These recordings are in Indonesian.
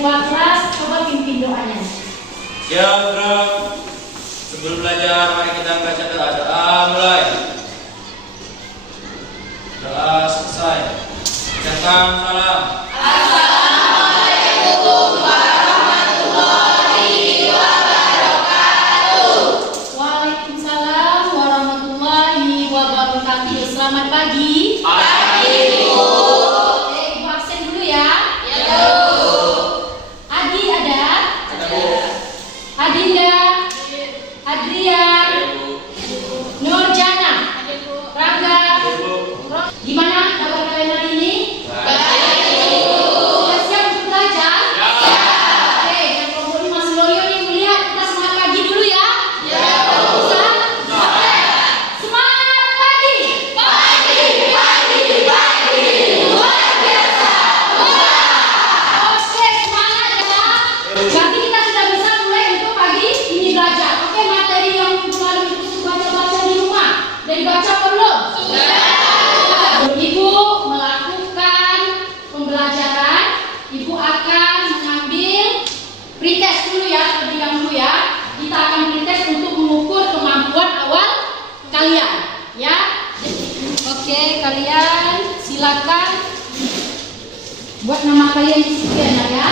ketua kelas, coba pimpin doanya. Ya, Bro. Sebelum belajar, mari kita baca doa mulai. Doa selesai. Ucapkan salam. Assalamualaikum warahmatullahi wabarakatuh. Waalaikumsalam warahmatullahi wabarakatuh. Selamat pagi. Pagi, Bu. Oke, Ibu absen dulu ya. Ya, Bu. Adi ada? Ada, Bu. Adinda? Adrian? Ya, Bu. Nurjana? Rangga? Ya, Bu. Gimana kabar kalian hari ini? Baik, Bu. Sudah siap untuk belajar? Ya. Oke, yang kelompok ini masih loyo nih melihat kita semangat pagi dulu ya. Ya, Bu. Semangat pagi. Pagi, pagi, pagi. Luar biasa. Oke, semangat ya. Berarti kita sudah bisa mulai untuk pagi ini belajar. Oke, materi yang kemarin itu baca-baca di rumah. Dan dibaca belum? Ibu melakukan pembelajaran, Ibu akan mengambil pretest dulu ya, terlebih dahulu ya. Kita akan pretest untuk mengukur kemampuan awal kalian, ya. Oke, kalian silakan buat nama kalian di sini ya.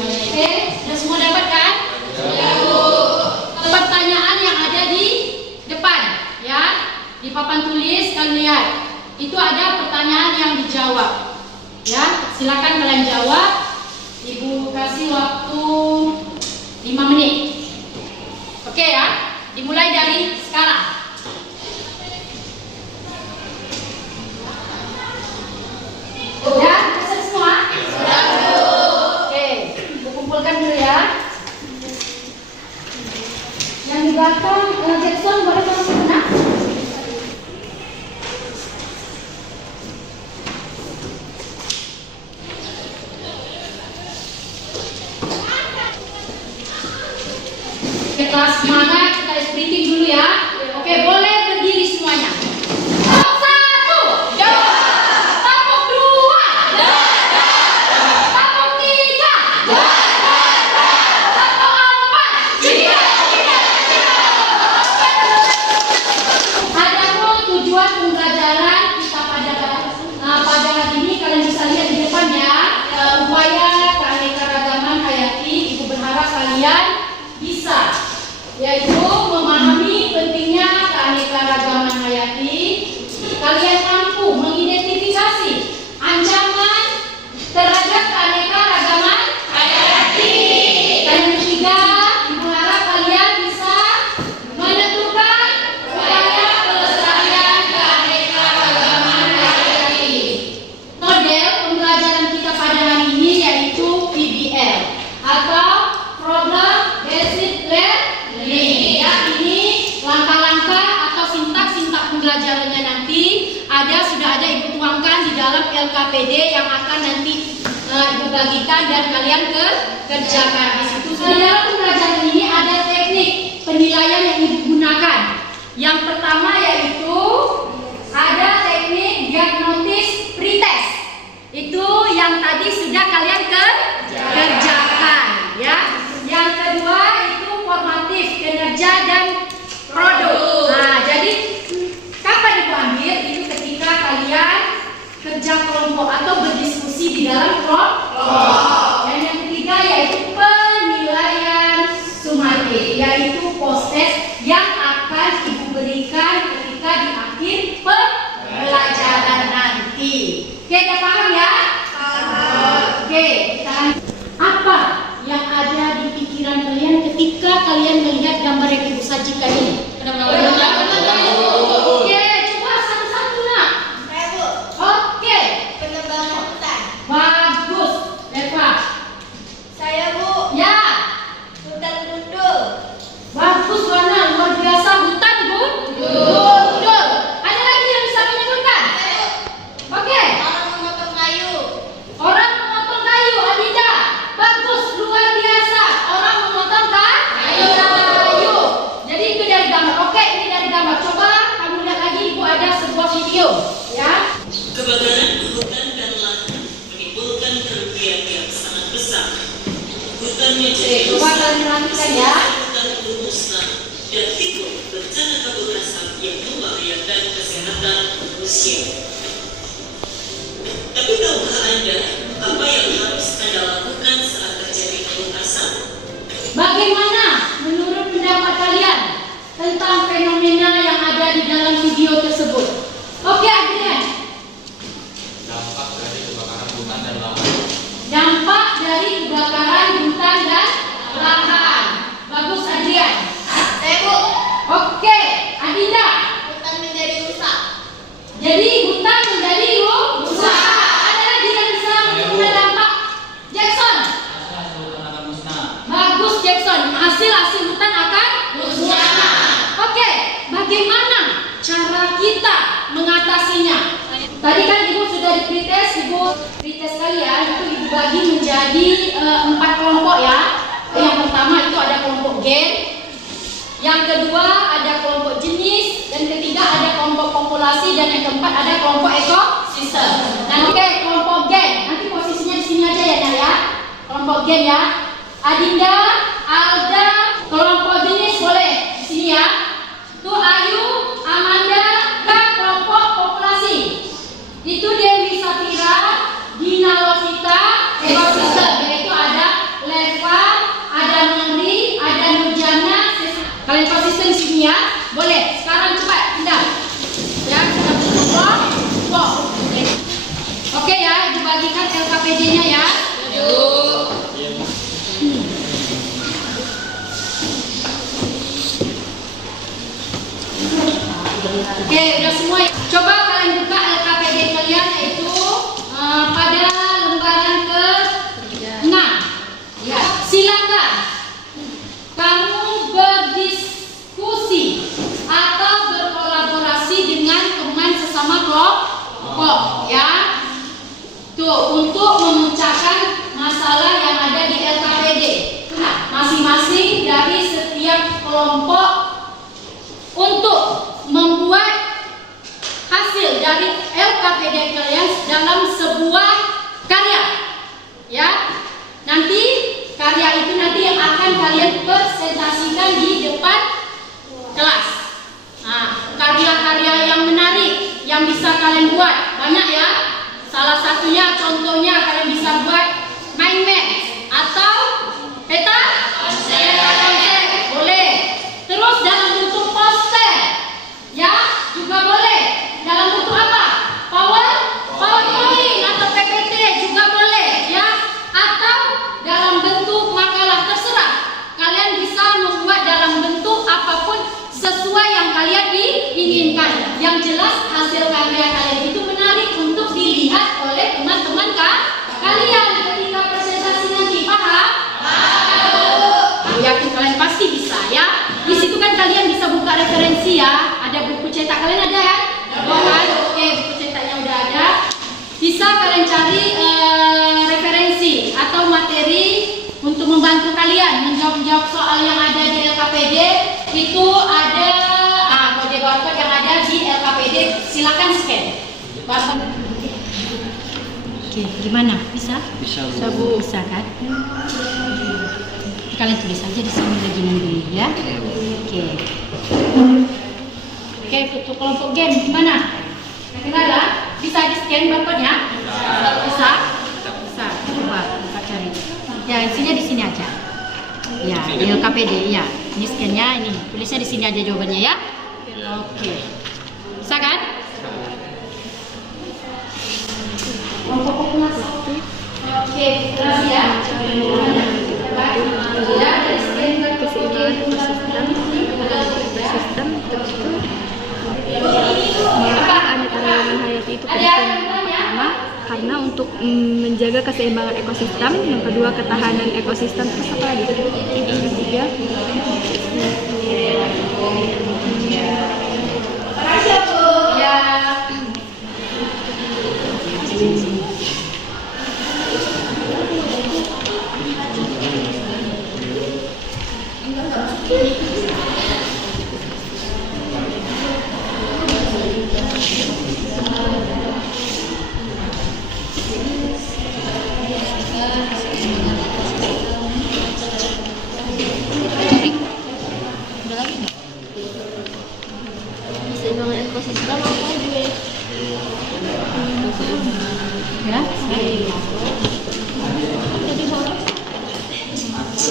Oke, sudah semua dapat kan? Ya, Bu. Pertanyaan yang ada di depan, ya, di papan tulis kalian lihat. Itu ada pertanyaan yang dijawab, ya. Silakan kalian jawab. Ibu kasih waktu 5 menit. Oke ya, dimulai dari sekarang. Udah, selesai semua? Ya, Bu. Oke, ibu kumpulkan dulu ya. Yang di belakang Jackson boleh tolong sana? Oke, kelas semangat, kita sprinting dulu ya. Oke, boleh berdiri semuanya. Tepuk 1, tepuk 2, tepuk 3, tepuk 4. Adapun tujuan pembelajaran kita pada hari ini kalian bisa lihat di depan ya. Upaya keanekaragaman hayati, Ibu berharap kalian bisa, yaitu memahami pentingnya keanekaragaman hayati. Kalian mampu mengidentifikasi ancaman terhadap keanekaragaman Hayati. dan yang ketiga, Ibu harap kalian bisa menentukan upaya pelestarian keanekaragaman hayati. Model pembelajaran kita pada hari ini yaitu PBL atau Problem Based Learning. Ya, ini langkah-langkah atau sintak-sintak pembelajarannya nanti sudah ada Ibu tuangkan di dalam LKPD yang akan nanti Ibu bagikan dan kalian kerjakan di situ. Di dalam pembelajaran ini ada teknik penilaian yang Ibu gunakan. Yang pertama yaitu ada teknik diagnosis pretest. Itu yang tadi sudah kalian kerjakan, ya. Yang kedua itu formatif, kinerja dan produk. Nah, jadi kapan Ibu ambil? Itu ketika kalian kerja kelompok atau berdiskusi di dalam kelompok. Dan yang ketiga yaitu penilaian sumatif, yaitu post test yang akan Ibu berikan ketika di akhir pembelajaran nanti. Oke, udah paham ya? Oke, kita lanjut. Apa yang ada di pikiran kalian ketika kalian melihat gambar yang Ibu sajikan ini? Oke, coba satu-satu nak. Saya, Bu. Oke, Penebangan hutan. bagus. Eva. Saya, Bu. Ya, Hutan gundul. bagus Wana, luar biasa. Hutan gundul. Ada lagi yang bisa menyebutkan? Saya, Bu. Oke, Orang memotong kayu. orang memotong kayu. Adinda, bagus, luar biasa. Orang memotong kayu. Jadi itu dari gambar. Oke, ini Oke, coba kalian perhatikan ya. dan rumuskan dan ikut bencana kabut asap yang membahayakan kesehatan manusia. Tapi tahukah Anda apa yang harus Anda lakukan saat terjadi kabut asap? Bagaimana menurut pendapat kalian tentang fenomena yang ada di dalam video tersebut? Oke, Adrian. Dampak dari kebakaran hutan dan lahan. Dampak dari kebakaran hutan dan lahan. Bagus, Adrian. Saya, Bu. Oke, Adinda. Hutan menjadi rusak. Jadi hutan menjadi rusak. Ada lagi yang bisa menggunakan dampak? Jackson. Hasil hutan akan musnah. Bagus, Jackson. Hasil hutan akan musnah. Oke, bagaimana cara kita mengatasinya? Tadi kan Ibu sudah di-pretest, Ibu pretest kalian itu Ibu bagi menjadi 4 kelompok ya. Yang pertama itu ada kelompok gen, yang kedua ada kelompok jenis, dan ketiga ada kelompok populasi, dan yang keempat ada kelompok ekosistem. Nah, oke, kelompok gen. Nanti posisinya di sini aja ya, Naya ya. Kelompok gen ya. Adinda, Alda, kelompok jenis boleh di sini ya. Tuh Ayu, Amanda, ke kelompok populasi. Itu Dewi Sapira, Dina Lovita, ekosistem. Yaitu ada Leva, ada Nuri, ada Nurjana. Kalian konsisten di sini ya. Boleh. Sekarang cepat pindah. Ya, kita berkelompok. Wow. Oke ya, dibagikan LKPD-nya ya. Oke, udah semua ya. Coba kalian buka LKPD kalian yaitu pada lembaran ke-6. Ya, silakan kamu berdiskusi atau berkolaborasi dengan teman sesama kelompok ya. Tuh, untuk memecahkan masalah yang ada di LKPD. Masing-masing dari setiap kelompok untuk membuat hasil dari LKPD kalian dalam sebuah karya ya. Nanti karya itu nanti yang akan kalian presentasikan di depan kelas. Nah, karya-karya yang menarik yang bisa kalian buat banyak ya. Salah satunya contohnya kalian bisa buat mind map atau peta konsep boleh. Terus dalam bentuk poster ya juga boleh. Dalam bentuk apa? PowerPoint atau PPT juga boleh ya. Atau dalam bentuk makalah, terserah. Kalian bisa membuat dalam bentuk apapun sesuai yang kalian inginkan. Yang jelas hasil karya kalian itu menarik untuk dilihat oleh teman-teman kalian ketika presentasi nanti. Paham? Aku yakin kalian pasti bisa ya. Di situ kan kalian bisa buka referensi ya. Ada buku cetak kalian ada ya? Kan? Oke, buku cetaknya udah ada. Bisa kalian cari referensi atau materi untuk membantu kalian menjawab soal yang ada di LKPD. Itu ada kode barcode yang ada di LKPD. Silakan scan. Oke, gimana? Bisa? Bisa, Bisa, Bu. Bisa kan? Kalian tulis aja di sini lagi nanti ya. Oke. Oke, untuk kelompok gen gimana? Kendala? Bisa di scan barcode-nya? Bisa? Bisa. Coba kita cari. Ya, isinya di sini aja. Ya, di LKPD ya. Ini scan-nya ini. Tulisnya di sini aja jawabannya ya. Oke. Bisa kan? Kelompok populasi. Oke, populasi ya. Ya, dari scan keseimbangan ekosistem terstruktur aneka hayati itu penting. Pertama, karena untuk menjaga keseimbangan ekosistem, yang kedua ketahanan ekosistem, terus apa lagi? Yang ketiga ya.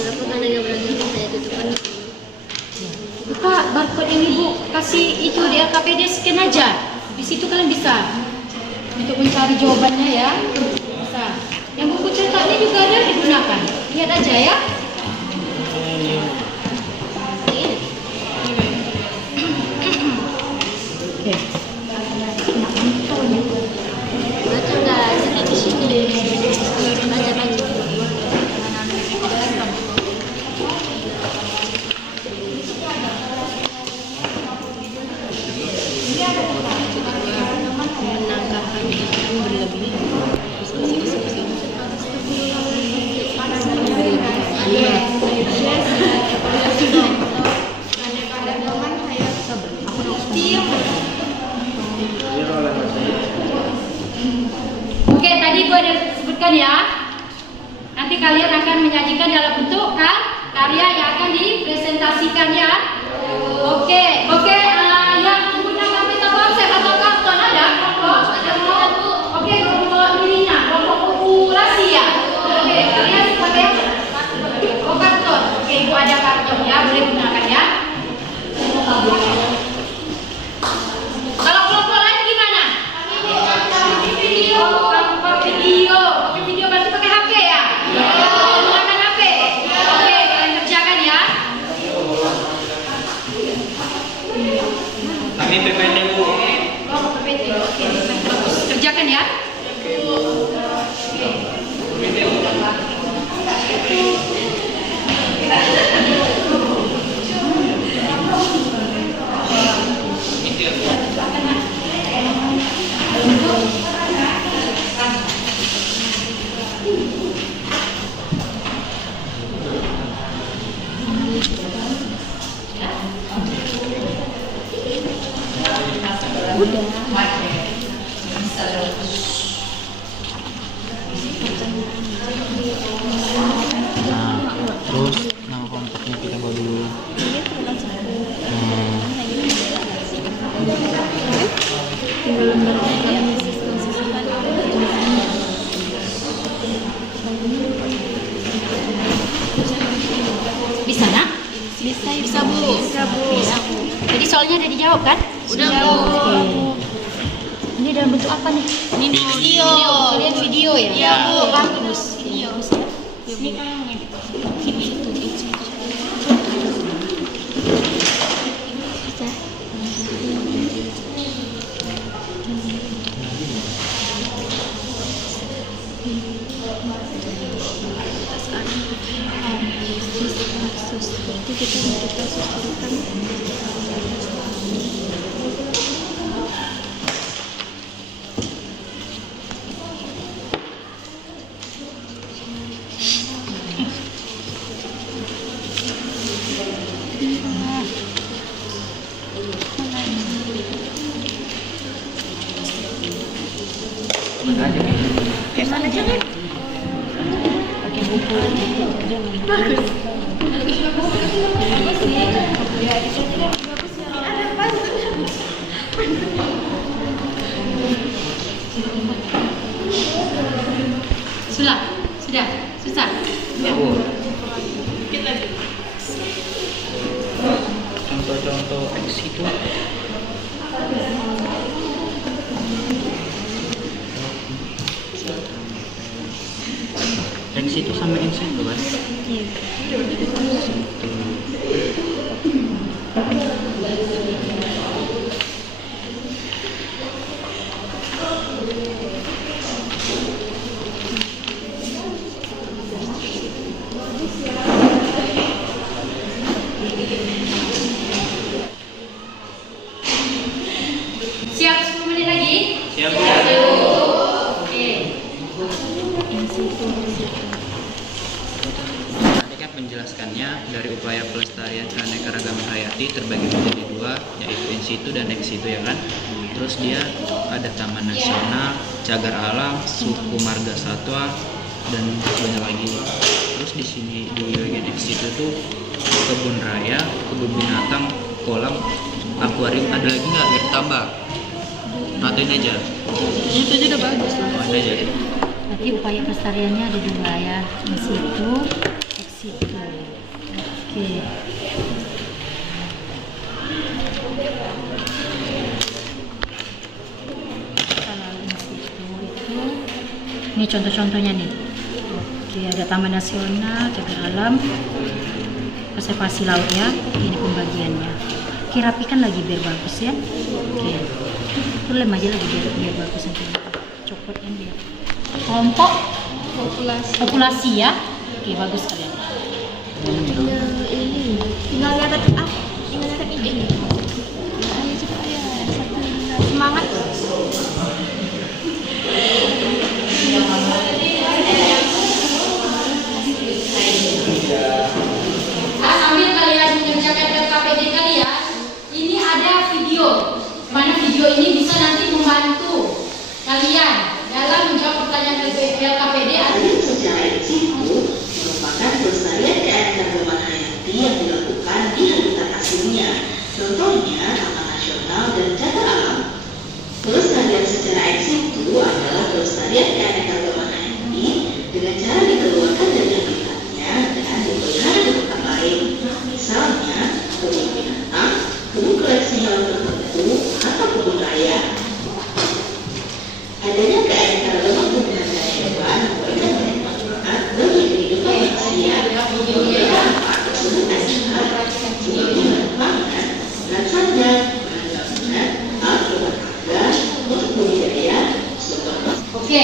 Kenapa kan nggak berani saya tutupkan? Buka barcode ini Bu, kasih itu di LKPD scan aja. Di situ kalian bisa untuk mencari jawabannya ya. Bisa. Yang buku cetaknya juga ada digunakan. Lihat aja ya. Oke. Baca nggak? Jadi di sini deh. Baca. Oke, tadi gue udah sebutkan ya. Nanti kalian akan menyajikan dalam bentuk karya yang akan dipresentasikan ya. Oke, yang menggunakan peta konsep atau karton ada? Oke, kelompok ininya, kelompok populasi ya. Oke, kalian pakai karton. Oke, ibu ada karton ya, boleh gunakan ya. Kalau kelompok lain gimana? Pakai video berarti pakai HP ya? Menggunakan HP. Oke, kalian kerjakan ya. Kami PPT Bu. Oh, PPT. Oke, bagus. Kerjakan ya. Terus nama kelompoknya kita bawa dulu. Tinggal lembar Bisa nak? bisa Bu. Jadi soalnya udah dijawab kan? Udah, Bu. Oke. Ini dalam bentuk apa nih? Ini video. Kalian video ya? Iya, Bu. Bagus. Video. Ini kan seperti kita membuka sesuatu. Mana jangan? pakai buku. Bagus. Sudah, susah. Contoh-contoh X itu. X itu sama X itu kan? Siap 10 menit lagi? Siap. Oke. Nanti kan menjelaskannya dari upaya pelestarian keanekaragaman hayati terbagi menjadi dua, yaitu in situ dan ex situ ya kan. Terus dia ada taman nasional, cagar alam, suku marga satwa, dan banyak lagi. Terus di sini di bagian ex situ tuh kebun raya, kebun binatang, kolam, akuarium, ada lagi nggak biar tambah? Atau ini aja? Itu aja udah bagus lah. Oh, ini aja. Berarti upaya pelestariannya ada dua ya. In situ, ex situ. Oke. Kalau in situ itu, ini contoh-contohnya nih. Oke, ada Taman Nasional, Cagar Alam, konservasi laut ya. Ini pembagiannya. Oke, rapikan lagi biar bagus ya. Oke, itu lem aja lagi biar bagus nanti. Copotnya biar kelompok populasi ya. Oke, bagus kalian. Ini tinggal lihat ini. Ayo cepat ya. Semangat. Sambil kalian mengerjakan LKPD kalian, ini ada video. Mana video ini bisa nanti membantu kalian dalam menjawab pertanyaan LKPD. Pelestarian secara in situ merupakan pelestarian keanekaragaman hayati yang dilakukan di habitat aslinya. Contohnya Taman Nasional dan Cagar Alam. Pelestarian secara in situ adalah pelestarian keanekaragaman hayati dengan cara dikeluarkan dari habitatnya dan dipelihara di tempat lain. Misalnya kebun binatang, kebun koleksi hewan tertentu, atau kebun raya. Adanya keanekaragaman hubungan dengan hewan memberikan banyak manfaat bagi kehidupan manusia, berdampak keseluruhan sehat, seperti bahan pangan, bahan sandang, bahan bangunan, alat berharga, untuk budidaya, sumber. Oke,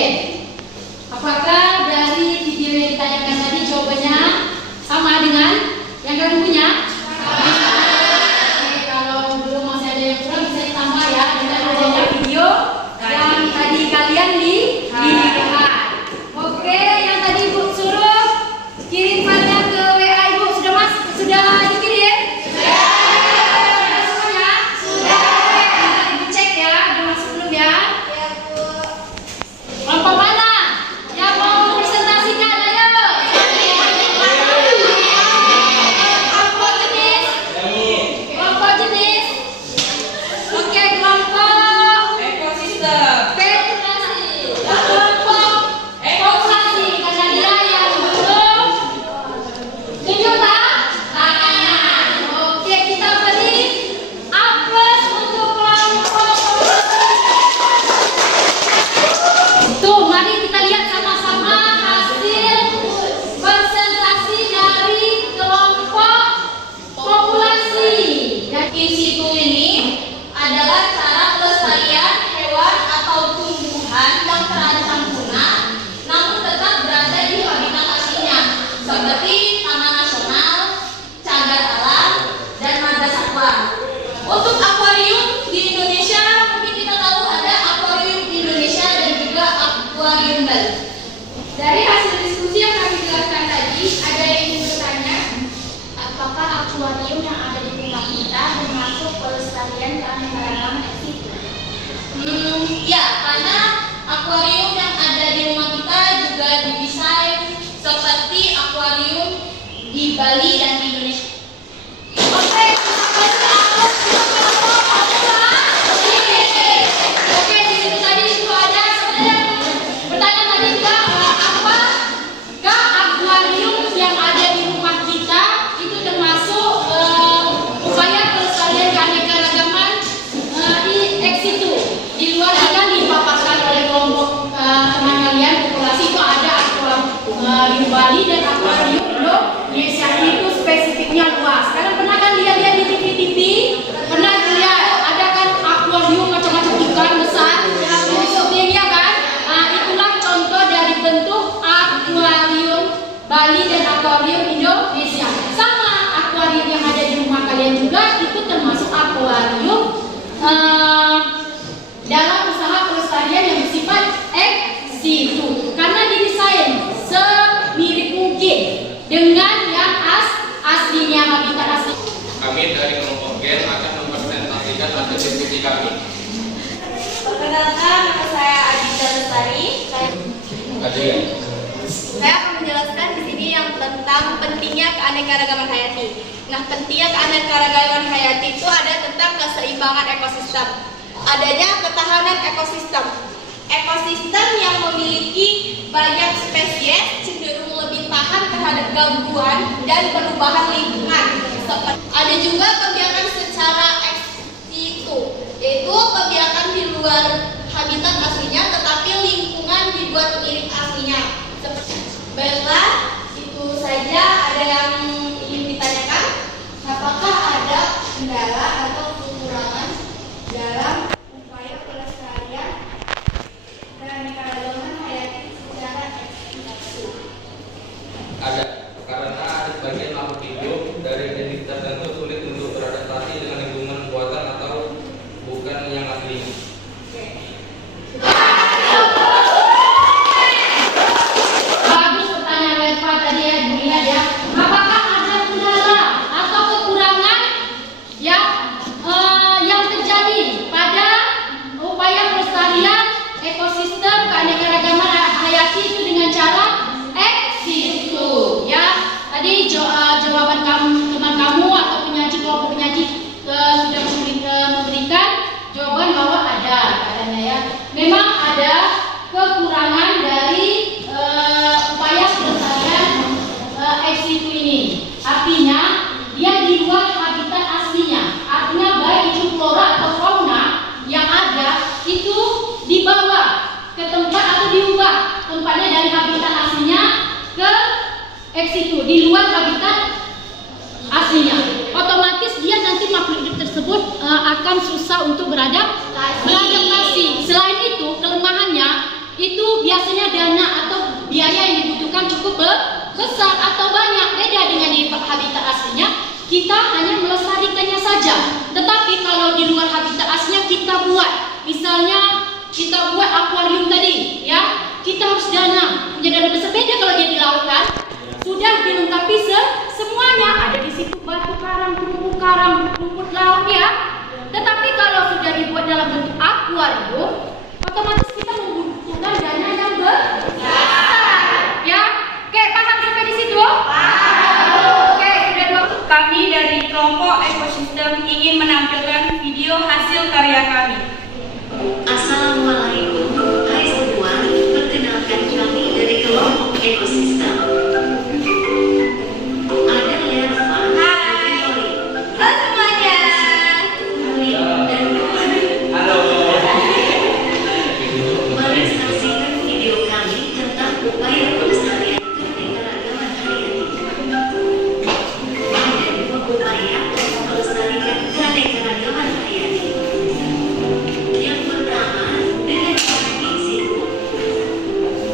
apakah dari video yang ditanyakan tadi jawabannya sama dengan yang kalian punya? Oke, kalau belum masih ada yang kurang bisa ditambah ya dengan adanya video yang tadi kalian dilihat. Oke, yang tadi Ibu suruh kirim filenya ke WA Ibu sudah dikirim? Sudah semuanya? Sudah. Ibu cek ya, udah masuk belum ya? Kelompok mana? Yang mau presentasikan, ayo. Kelompok jenis? Kelompok jenis? Oke, kelompok Ekosistem. populasi. Kelompok populasi. Karena dia yang belum tunjuk tangan. Oke, kita beri A+ untuk kelompok populasi. Tuh, mari kita lihat sama-sama hasil presentasi dari kelompok populasi. Dan in situ ini adalah cara pelestarian hewan atau tumbuhan yang terancam punah namun tetap berada di habitat aslinya seperti Taman Nasional, Cagar Alam, dan Marga Satwa. Untuk akuarium di Indonesia mungkin kita tahu ada akuarium Indonesia dan juga akuarium Bali. Dari hasil diskusi yang kami jelaskan tadi, ada yang ingin bertanya, apakah akuarium yang ada di rumah kita termasuk pelestarian keanekaragaman ex situ? Ya, karena akuarium yang ada di rumah kita juga didesain seperti akuarium di Bali dan di Indonesia. Oke, oke, di situ tadi itu ada yang bertanya tadi juga apakah akuarium yang ada di rumah kita itu termasuk upaya pelestarian keanekaragaman di ex situ. Di luar akan dipaparkan oleh kelompok teman kalian populasi itu ada akuarium Bali dan akuarium Indonesia itu spesifiknya luas. Kalian pernah kan lihat di TV? Pernah lihat ada kan akuarium macam-macam ikan besar seperti ini ya kan? Nah, itulah contoh dari bentuk akuarium Bali dan akuarium Indonesia. Sama akuarium yang ada di rumah kalian juga itu termasuk akuarium dalam usaha pelestarian yang bersifat ex situ karena didesain semirip mungkin dengan yang aslinya habitat asli. Kami dari kelompok GEN akan mempresentasikan hasil diskusi kami. Perkenalkan, nama saya Adita Lestari. Saya akan menjelaskan di sini yang tentang pentingnya keanekaragaman hayati. Nah, pentingnya keanekaragaman hayati itu ada tentang keseimbangan ekosistem. Adanya ketahanan ekosistem. Ekosistem yang memiliki banyak spesies cenderung lebih tahan pemahaman terhadap gangguan dan perubahan lingkungan. Ada juga pembiakan secara ex situ, yaitu pembiakan di luar habitat aslinya tetapi lingkungan dibuat mirip aslinya. Baiklah, itu saja. Ada yang ingin ditanyakan? Apakah ada kendala atau kekurangan dalam upaya pelestarian keanekaragaman hayati secara eksklusif? Ada, karena ada sebagian makhluk hidup dari jenis tertentu sulit untuk beradaptasi dengan lingkungan buatan atau bukan yang asli. Bagus pertanyaan Reva tadi ya, dilihat ya. Apakah ada kendala atau kekurangan yang terjadi pada upaya pelestarian ekosistem keanekaragaman hayati itu dengan cara ex situ ya. Tadi jawaban teman kamu atau kelompok penyaji sudah memberikan jawaban bahwa ada katanya ya. Memang ada kekurangan dari upaya pelestarian ex situ ini. Artinya dia di luar habitat aslinya. Artinya baik itu flora atau fauna yang ada itu dibawa ke tempat atau diubah tempatnya dari habitat aslinya ke ex situ, di luar habitat aslinya. Otomatis dia nanti makhluk hidup tersebut akan susah untuk beradaptasi. Selain itu, kelemahannya itu biasanya dana atau biaya yang dibutuhkan cukup besar atau banyak. Beda dengan di habitat aslinya, kita hanya melestarikannya saja. Tetapi kalau di luar habitat aslinya kita buat, misalnya kita buat akuarium tadi, ya, kita harus punya dana besar. Beda kalau dia di laut kan, sudah dilengkapi semuanya. Ada di situ batu karang, terumbu karang, rumput laut ya. Tetapi kalau sudah dibuat dalam bentuk akuarium, otomatis kita membutuhkan dana yang besar. Ya, oke, paham sampai di situ? Oke, sudah dua. Kami dari kelompok ekosistem ingin menampilkan video hasil karya kami. Assalamualaikum, hai semua. Perkenalkan kami dari kelompok ekosistem. Ada Lerva, Hai. Halo semuanya. dan mari saksikan video kami tentang upaya pelestarian keanekaragaman hayati. Ada dua upaya untuk melestarikan keanekaragaman hayati. Yang pertama, dengan cara in situ.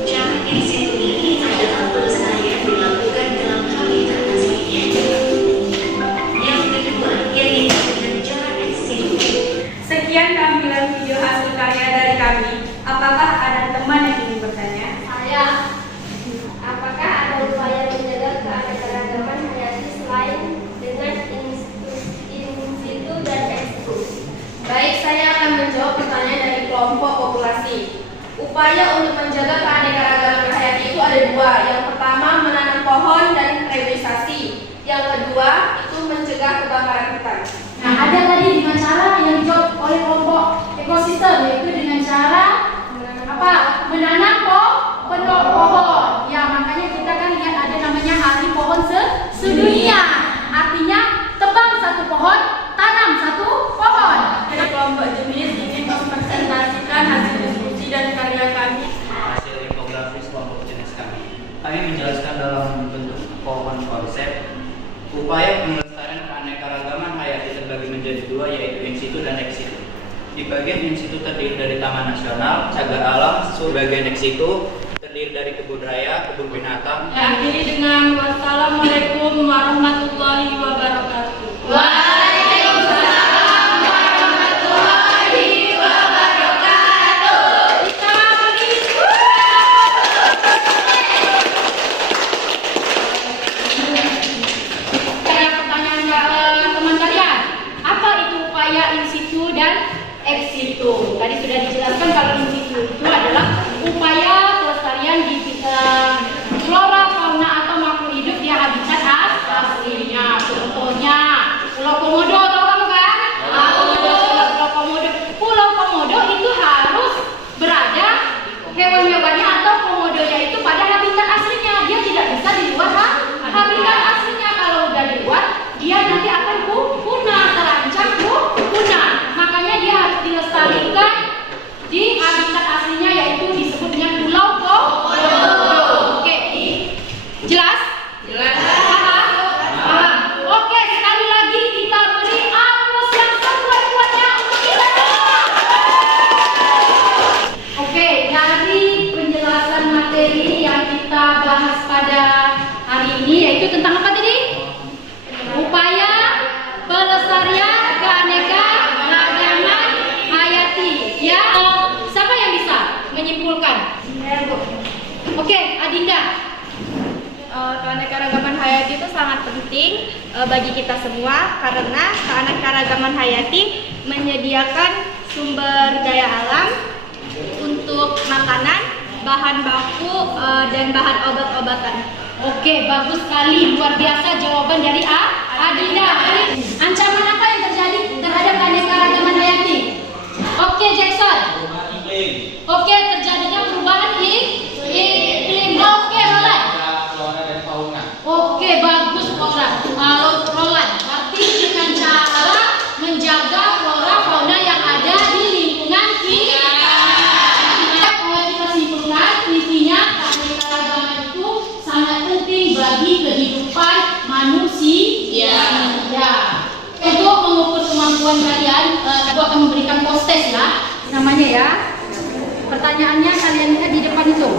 Cara in situ ini adalah pelestarian dilakukan dalam habitat aslinya. Yang kedua, yaitu dengan cara ex situ. Sekian tampilan video hasil karya dari kami. Apakah ada teman yang ingin bertanya? Saya, apakah ada upaya menjaga keanekaragaman hayati selain dengan in situ dan ex situ? Baik, saya akan menjawab pertanyaan dari kelompok populasi. Upaya untuk menjaga keanekaragaman hayati itu ada dua. Yang pertama, menanam pohon dan reboisasi. Yang kedua, itu mencegah kebakaran hutan. Nah, ada tadi dengan cara yang dijawab oleh kelompok ekosistem, yaitu dengan cara apa? Menanam pohon. Ya, makanya kita kan lihat ada namanya Hari Pohon Sedunia. Artinya tebang satu pohon, tanam satu pohon. Dari kelompok jenis ingin mempresentasikan hasil diskusi dan karya kami. Hasil infografis kelompok jenis kami. Kami menjelaskan dalam bentuk pohon konsep upaya pelestarian keanekaragaman hayati terbagi menjadi dua, yaitu in situ dan ex situ. Di bagian in situ terdiri dari taman nasional, cagar alam. Bagian ex situ terdiri dari kebun raya, kebun binatang. Akhiri dengan wassalamualaikum warahmatullahi wabarakatuh. Waalaikumsalam warahmatullahi wabarakatuh. Kayak pertanyaan teman kalian, apa itu upaya in situ dan ex situ? Tadi sudah dijelaskan kalau in situ itu adalah upaya pelestarian di flora, fauna atau makhluk hidup di habitat aslinya. Contohnya Pulau Komodo, tahu kamu kan? Pulau Komodo. Pulau Komodo itu harus berada hewan-hewannya atau komodonya itu pada habitat aslinya. Dia tidak bisa di luar Adinda. Keanekaragaman hayati itu sangat penting bagi kita semua karena keanekaragaman hayati menyediakan sumber daya alam untuk makanan, bahan baku, dan bahan obat-obatan. Oke, bagus sekali, luar biasa jawaban dari Adinda. Ancaman apa yang terjadi terhadap keanekaragaman hayati? Oke, Jackson. Oke, terjadinya perubahan iklim. Oke, Roland. Oke, bagus Roland. Berarti dengan cara menjaga flora fauna yang ada di lingkungan kita. Kalau kita simpulkan, intinya keanekaragaman itu sangat penting bagi kehidupan manusia. Ya. Untuk mengukur kemampuan kalian, aku akan memberikan post test ya, namanya ya. Pertanyaannya kalian lihat di depan itu.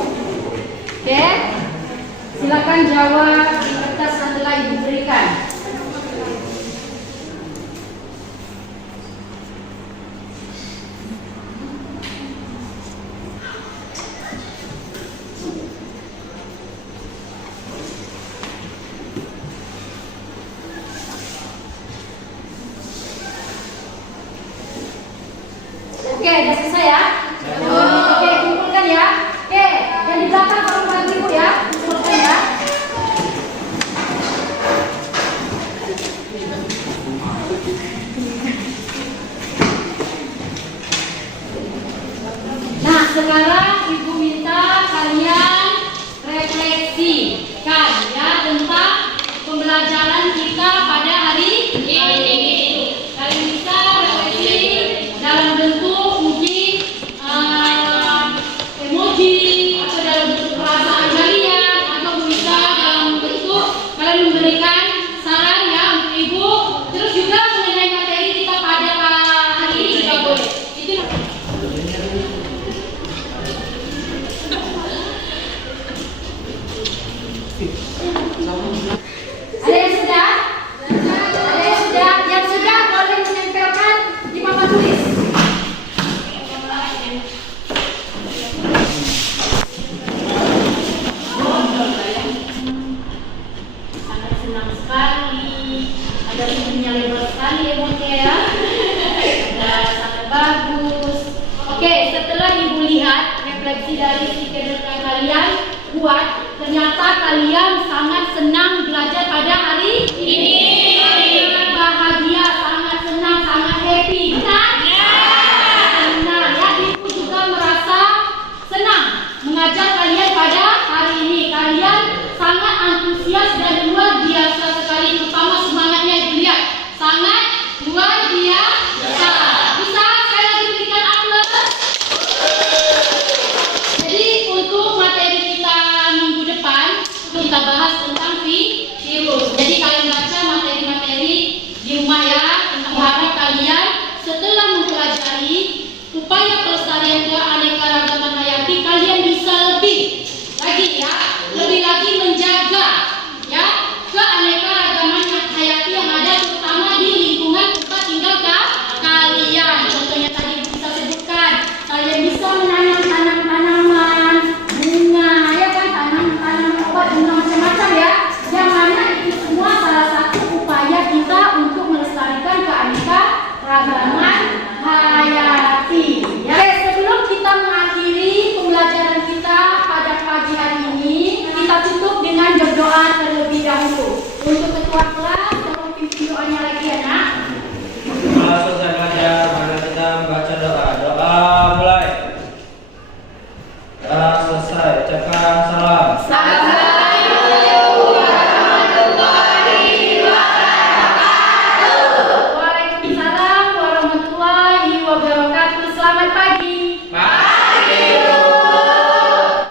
Oke. Silakan jawab di kertas yang telah Ibu berikan. Oke, udah selesai ya? Oke, kumpulkan ya. Oke, yang di belakang tolong bantu Ibu ya. Kumpulkan ya. Nah, sekarang Ibu minta kalian refleksikan ya tentang pembelajaran kita pada hari ini. Kalian bisa refleksi dalam bentuk mungkin emoji atau dalam bentuk perasaan kalian atau bisa dalam bentuk kalian memberikan saran ya untuk Ibu. Terus juga mengenai materi kita pada hari ini juga boleh. Itu ada yang sudah? Ada yang sudah? Yang sudah boleh menempelkan di papan tulis. Sangat senang sekali. Ada pintunya lebar sekali emotnya ya. Ada sangat bagus. Oke, setelah Ibu lihat refleksi dari stiker yang kalian buat, ternyata kalian sangat senang belajar pada hari ini.